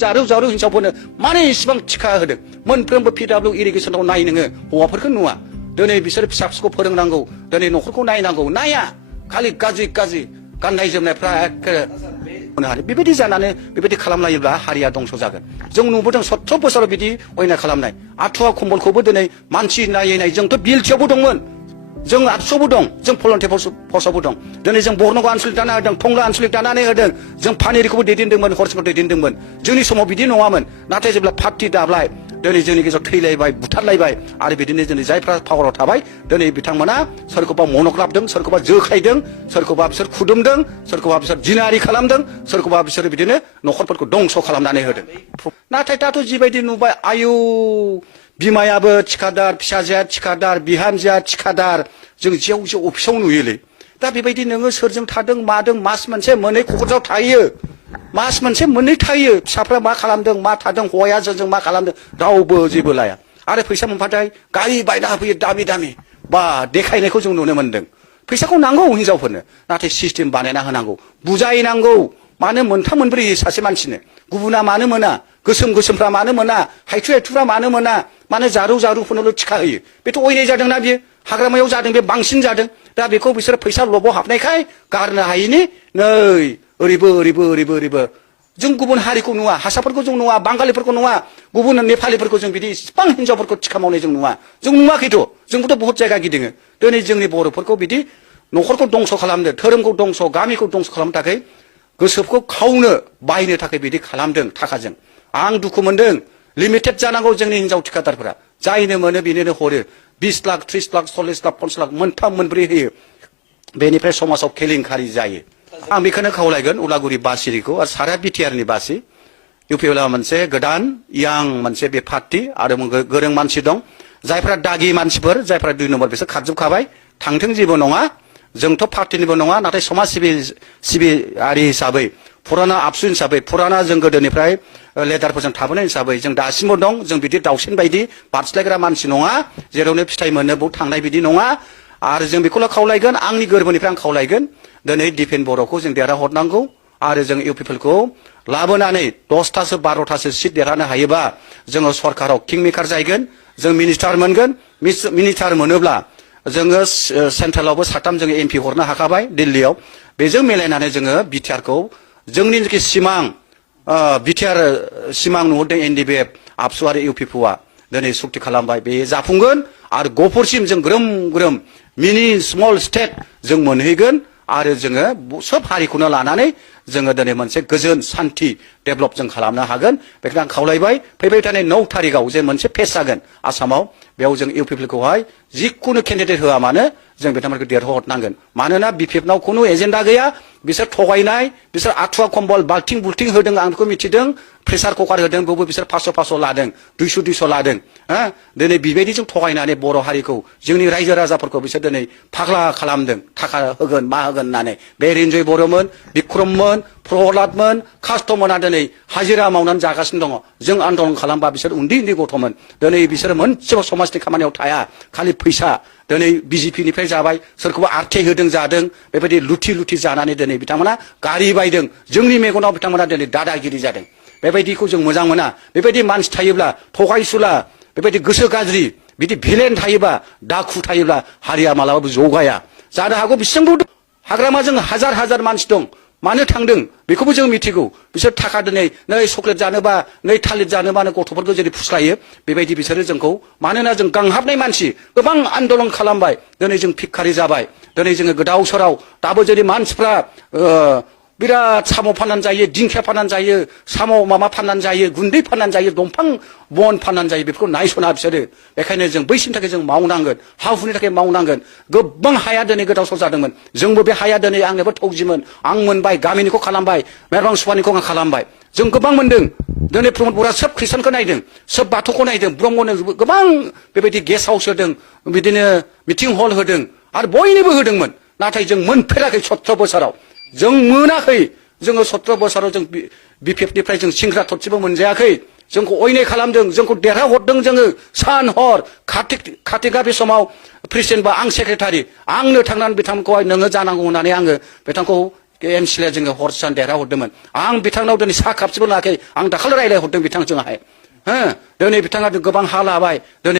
자루 हिनजावफोरनो मानो इसिबां थिखा होदों मोनफ्रोमबो PW इरिगेसनाव नाय नोङो हौवाफोरखौ नुवा दिनै बिसोर फिसा फिसौखौ फोरोंनांगौ दिनै न'खरखौ नायनांगौ नाया खालि गाज्रि गाननाय जोमनायफ्रा एखे बेबायदि जानानै बेबायदि खालामलायोब्ला हारिया दंस जागोन जों नुबोदों 70 बोसोराव बिदि अयनाय खालामनाय आठुवा कम्बलखौबो दिनै मानसि नायै जोंथ' बिएलटिआवबो दंमोन जों आबसुआवबो दं जों भलन्टियार फर्सआवबो दं दिनै जों बर्नगाव आनसलिक दाना होदों टंला आनसलिक दानानै होदों जों पानेरिखौबो दैदेनदोंमोन हरसिंखौ दैदेनदोंमोन जोंनि समाव बिदि नङामोन नाथाय जेब्ला पार्टि दाब्लाय दिनै जोंनि गेजेराव थैलायबाय बुथारलायबाय आरो बिदिनो दिनै जायफ्रा पावाराव थाबाय दिनै बिथांमोना सोरखौबा मन'ग्लाबदों सोरखौबा जोखायदों सोरखौबा बिसोर खुदुमदों सोरखौबा बिसोर जिनाहारि खालामदों सोरखौबा बिसोर बिदिनो न'खरफोरखौ दंस खालामनानै होदों नाथाय दाथ' जिबायदि नुबाय आयु बिमायाबो थिखादार फिसाजोआ थिखादार बिहामजोआ थिखादार जों जेव अफिसाव नुयोलै दा बेबायदि नोङो सोरजों थादों मादों मास मोनसे मोननै क'क्राझाराव थायो मास मोनसे मोननै थायो फिसाफ्रा मा खालामदों मा थादों हौवाया जोंजों मा खालामदों रावबो जेबो लाया आरो फैसा मोनबाथाय गारि बायना होफैयो दामि बा देखायनायखौ जों नुनो मोनदों फैसाखौ नांगौ हिनजावफोरनो नाथाय सिस्टेम बानायना होनांगौ बुजायनांगौ मानो मोनथाम मोनब्रै सासे मानसिनो गुबुना मानो मोना गोसोमफ्रा मानो मोना हायथुफ्रा मानो मोना मानो जारुफोरनोल' थिखा होयो बेथ' अयनाय जादोंना बियो हाग्रामायाव जादों बे बांसिन जादों दा बेखौ बिसोर फैसा लबाव हाबनायखाय गारनो हायिनि नै ओरैबो जों गुबुन हारिखौ नुवा हारसाफोरखौ जों नुवा बांगालिफोरखौ नुवा गुबुन नेपालिफोरखौ जों बिदि इसिबां हिनजावफोरखौ थिखा मावनाय जों नुवा जों नुवाखैथ' जोंबोथ' बहुत जायगा गिदिङो दिनै जोंनि बर'फोरखौ बिदि न'खरखौ दंस खालामदों धोरोमखौ दंस गामिखौ दंस खालामनो थाखाय गोसोखौ खावनो बाहायनो थाखाय बिदि खालामदों थाखाजों आं दुखु मोनदों लिमिटेड जानांगौ जोंनि हिनजाव थिखादारफोरा जायनो मोनो बेनो हरो 20 लाख 30 लाख 40 लाख 50 लाख मोनथाम मोनब्रै होयो बेनिफ्राय समाजाव केलेंकारि जायो आं बेखौनो खावलायगोन उदालगुरि बासिरिखौ आरो सारा बिटिआरनि बासि इउपिएलआ मोनसे गोदान यां मोनसे बे पार्टी आरो गोरों मानसि दं जायफ्रा दागि मानसिफोर जायफ्रा 2 नम्बर बिसोर खारजोबखाबाय थांथों जेबो नङा जोंथ' पार्टीनिबो नङा नाथाय समाज सिबियारि हिसाबै फुराना आबसु हिसाबै फुराना जों गोदोनिफ्राय लेदारफोरजों थाबोनाय हिसाबै जों दासिमबो दं जों बिदि दाउसिन बायदि बारस्लायग्रा मानसि नङा जेरावनो फिथाइ मोनो बाव थांनाय बिदि नङा आरो जों बेखौल' खावलायगोन आंनि गोरबोनिफ्राय आं खावलायगोन दिनै दिफेन बर'खौ जों देरहाहरनांगौ आरो जों इउपिपिएलखौ लाबोनानै 10थासो 12थासो सिट देरहानो हायोबा जोङो सरकाराव किंमेकार जायगोन जों मिनिस्टार मोनगोन मिनिस्टार मोनोब्ला जोङो सेन्ट्रेलावबो 7 जोङो एमपि हरनो हाखाबाय दिल्लीयाव बेजों मिलायनानै जोङो बिटिआरखौ जोंनि सिमां बिटिआर सिमां नुहरदों एनडिएफबि आबसु आरो इउपिपिआ दिनै सुक्ति खालामबाय बे जाफुंगोन आरो गफुरसिम जों ग्रोम मिनि स्मल स्टेट जों मोनहैगोन आरो जोङो सब हारिखौनो लानानै जोङो दिनै मोनसे गोजोन सान्थि डेभेलप जों खालामनो हागोन बेखौनो आं खावलायबाय फैबाय थानाय 9 थारिखआव जे मोनसे फेस जागोन आसामाव बेयाव जों इउपिपिएलखौहाय जिखुनु केन्डिडेट होआ मानो जों बिथांमोनखौ देरहाहरनांगोन मानोना बिपिएफनाव खुनु एजेन्डा गैया बिसोर थगायनाय बिसोर आठुवा कम्बल बाल्थिं बुल्थिं होदों आं बेखौ मिथिदों प्रेसार कुकार होदों बेवबो बिसोर 500 लादों 200 लादों दिनै बेबायदिजों थगायनानै बर' हारिखौ जोंनि रायजो राजाफोरखौ बिसोर दिनै फाग्ला खालामदों थाखा होगोन मा होगोन होननानै बे रिन्जय बर'मोन बिक्रममोन प्रहलादमोन कास्टमोना दिनै हाजिरा मावनानै जागासिनो दङ जों आन्दलन खालामबा बिसोर उन्दै गथ'मोन दिनै बिसोर मोनसेबो समाजनि खामानियाव थाया खालि फैसा दिनै बिजेपिनिफ्राय जाबाय सोरखौबा आरथे होदों जादों बेबायदि लुथि जानानै दिनै बिथांमोना गारि बायदों जोंनि मेगनाव बिथांमोना दिनै दादागिरि जादों बेबायदिखौ जों मोजां मोना बेबायदि मानसि थायोब्ला थगायसुला बेबायदि गोसो गाज्रि बिदि भिलेन थायोबा दाखु थायोब्ला हारिया मालाबाबो जौगाया जानो हागौ बिसिबांबो हाग्रामाजों हाजार मानसि दं मानो थांदों बेखौबो जों मिथिगौ बिसोर थाखा दिनै नै चक्लेट जानोबा नै थालिर जानोबानो गथ'फोरखौ जेरै फुस्लायो बेबायदि बिसोरो जोंखौ मानोना जों गांहाबनाय मानसि गोबां आन्दलन खालामबाय दिनै जों भिखारि जाबाय दिनै जोङो गोदाव सोराव दाबो जेरै मानसिफ्रा बिराद साम' फाननानै जायो दिंखिया फाननानै जायो साम' माबा फाननानै जायो गुन्दै फाननानै जायो दंफां बन फाननानै जायो बेफोरखौ नायस'ना बिसोरो बेखायनो जों बैसिनि थाखाय जों मावनांगोन हा हुनि थाखाय मावनांगोन गोबां हाया दिनै गोदाव सोराव जादोंमोन जोंबो बे हाया दिनै आंनोबो थौजिमोन आं मोनबाय गामिनिखौ खालामबाय मेरबां सुबानिखौ आं खालामबाय जों गोबां मोनदों दिनै प्रमद बर'आ सोब ख्रिस्टानखौ नायदों सोब बाथौखौ नायदों ब्रह्मनो गोबां बेबायदि गेस्ट हाउस होदों बिदिनो मिटिं हल होदों आरो बयनोबो होदोंमोन नाथाय जों मोनफेराखै 17 बोसोराव जों मोनाखै जोङो 17 बोसोराव जों बिपिएफनिफ्राय जों सिंग्रा थरसेबो मोनजायाखै जोंखौ अयनाय खालामदों जोंखौ देरहाहरदों जोङो सान हर कार्तिका बे समाव प्रेसिडेन्ट बा आं सेक्रेटारि आंनो थांनानै बिथांखौहाय नोङो जानांगौ होननानै आङो बिथांखौ MCL에 जोङो हरसान देरहाहरदोंमोन आं बिथांनाव दिनै सा खापसेबो लायाखै आं दाखालि रायज्लायहरदों बिथांजोंहाय दिनै बिथाङा गोबां हा लाबाय दिनै